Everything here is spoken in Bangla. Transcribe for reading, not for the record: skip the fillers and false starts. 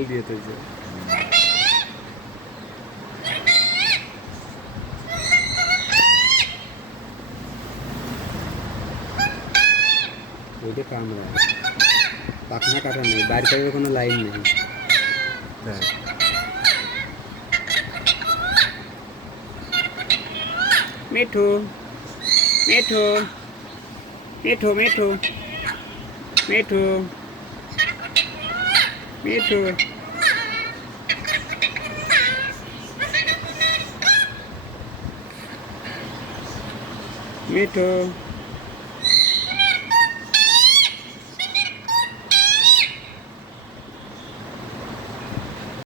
মোবাইল দিয়ে তুলছে। ওইটা কামড়ায়, পাখনা কাটা নেই, বাইরে থেকে কোনো লাইন নেই। মিঠু মিঠু মিঠু মিঠু মিঠু মিঠু মিঠু